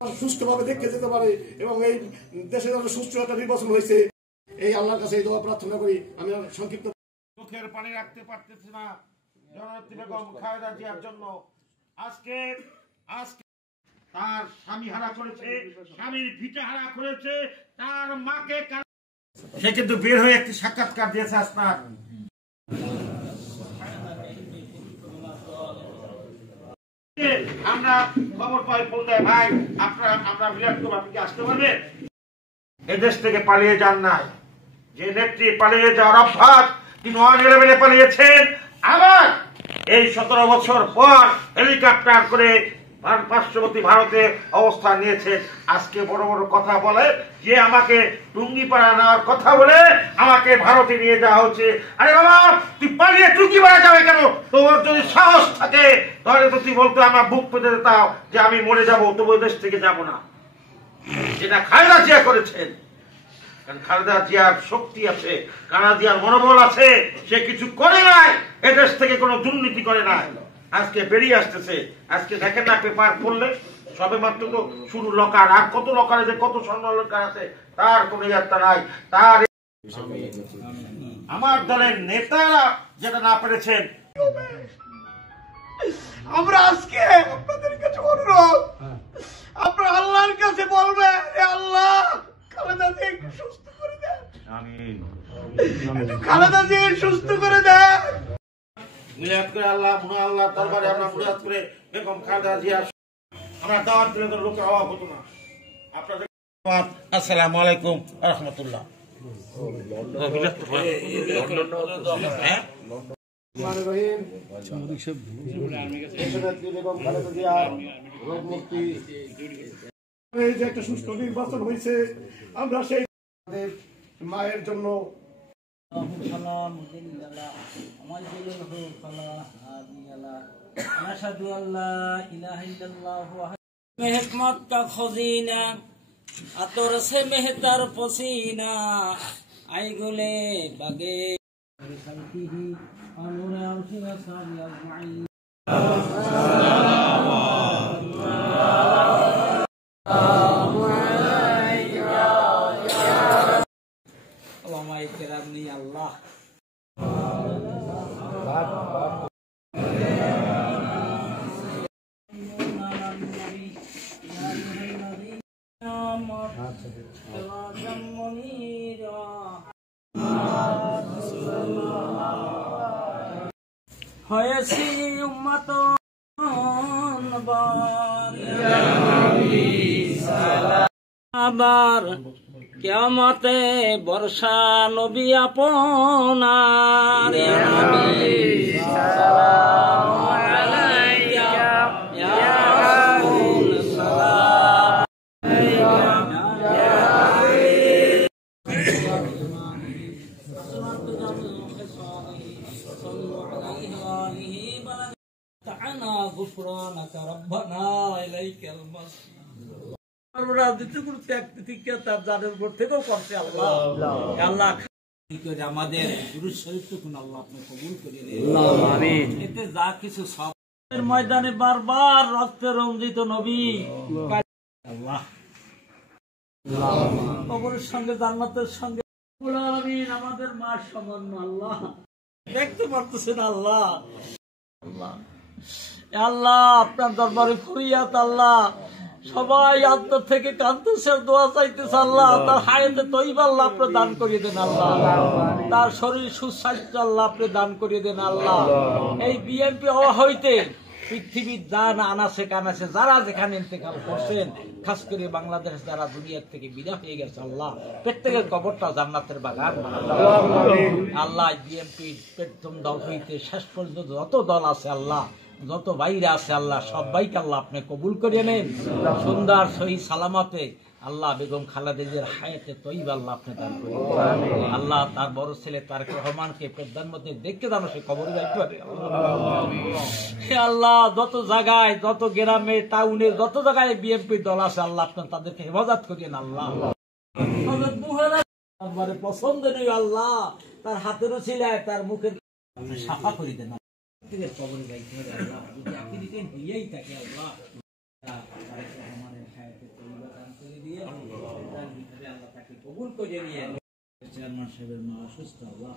সুষ্ঠুভাবে দেখতে যেতে পারে এবং এই দেশের সুষ্ঠু একটা নির্বাচন হয়েছে, এই আল্লাহর কাছে এই দোয়া প্রার্থনা করি। আমি সংক্ষিপ্ত চোখের পানি রাখতে পারতেছি না জননেত্রী বেগম খালেদা জিয়ার জন্য। আজকে তার স্বামী হারা করেছে, স্বামীর ভিটা হারা করেছে, তার মাকে সে কিন্তু বের হয়ে একটি সাক্ষাৎকার দিয়েছে আপনার। আমরা খবর পাই ফোন দেয়, ভাই আমরা বিরাট করবো, আপনি কি আসতে পারবেন? এদেশ থেকে পালিয়ে যান নাই, যে নেত্রী পালিয়ে যাওয়ার অভ্যাস, তিনি 11 পালিয়েছেন, আবার এই 17 বছর পর হেলিকপ্টার করে পার্শ্ববর্তী ভারতে অবস্থান নিয়েছেন। আজকে বড় বড় কথা বলে যে আমাকে টুঙ্গিপাড়া নেওয়ার কথা বলে আমাকে ভারতে নিয়ে যাওয়া হচ্ছে। আরে বাবা, তুই পালিয়ে টুঙ্গিপাড়া যাবে কেন? তোর যদি সাহস থাকে তাহলে তো তুই বলতো আমার বুক পেতে দিতাম যে আমি মরে যাবো, তবু দেশ থেকে যাবো না। যেটা খালেদা জিয়া করেছেন, খালেদা জিয়ার শক্তি আছে, খালেদা জিয়ার মনোবল আছে, সে কিছু করে নাই, এদেশ থেকে কোনো দুর্নীতি করে নাই। আজকে বেরিয়ে আসতেছে। আজকে দেখেন না, পেপার পড়লে সবে মাত্র তো শুরু লকার, আর কত লকারে যে কত স্বর্ণ লকার আছে তার কোনো ইয়াত্তা নাই। তার আমার দলের নেতারা যেটা না পেরেছেন, আমরা আজকে আপনাদের কাছে অনুরোধ, আপনারা আল্লাহর কাছে বলবেন, আল্লাহ খালেদা জিয়াকে সুস্থ করে দেন, আমিন, খালেদা জিয়াকে সুস্থ করে দেন। মিলাদ করে আল্লাহ দরবারে আমরা মিলাদ করে বেগম খালেদা জিয়া আমরা দাওয়াত দিলে তো লোকের অভাব হতো না। আপনাদের আসসালামু আলাইকুম ওয়া রাহমাতুল্লাহ। এই যে একটা সুষ্ঠু নির্বাচন হয়েছে, আমরা সেই মায়ের জন্য मेहकमत का खजीना आतोर से मेहतर पसीना आई गुले बगे अल्लाह হয়েছি উম্মতন আবার কিয়ামতে বর্ষা নবী আপনার আমাদের গুরু শরীফটুকুন আল্লাহ আপনি কবুল করে নিন। এতে যা কিছু সব ময়দানে বারবার রক্তে রঞ্জিত নবী আল্লাহ কবরের সঙ্গে জান্নাতের সঙ্গে আমাদের মা সমান আল্লাহ দেখতে পারতেছেন আল্লাহ। আল্লাহ আল্লাহ আপনার দরবারে ফরিয়াদ, আল্লাহ সবাই অন্তর থেকে কাঁদতেছে, দোয়া চাইতেছে, আল্লাহ তার হায়াতে তৈবা আল্লাহ আপনি দান করিয়ে দেন, আল্লাহ তার শরীর সুস্বাস্থ্য আল্লাহ আপনি দান করিয়ে দেন, আল্লাহ এই বিএনপি হওয়া হইতে পৃথিবীর দান আনাসে কানাসে যারা যেখানে ইন্তেকাল করছেন, খাস করে বাংলাদেশ যারা দুনিয়ার থেকে বিদায় হয়ে গেছে, আল্লাহ প্রত্যেকের কবরটা জান্নাতের বাগান আল্লাহ। বিএনপি প্রথম দল হইতে শেষ পর্যন্ত যত দল আছে আল্লাহ, যত বাইরে আছে আল্লাহ, সবাইকে আল্লাহ আপনি কবুল করিয়ে নেন সুন্দর সহি সালামতে। আল্লাহ বেগম খালেদা জিয়ার হায়াতে তৈবা আল্লাহ আপনি দান করেন, আল্লাহ তার বড় ছেলে তারেক রহমানকে প্রধানমন্ত্রী দেখতে দানো সে কবরে যাইতে পারে আল্লাহ। যত জায়গায়, যত গ্রামে টাউনে যত জায়গায় বিএনপি দল আছে আল্লাহ আপনি তাদেরকে হেফাজত করিয়েন, আল্লাহ পছন্দ নেই আল্লাহ, তার হাতেরও ছিল তার মুখের সাফা করে দেন, কবরে যাইতে হবে আল্লাহ, যদি আপনি হইয়াই থাকে আল্লাহ। করে নিয়ে চেয়ারম্যান সাহেবের মা অসুস্থ, আল্লাহ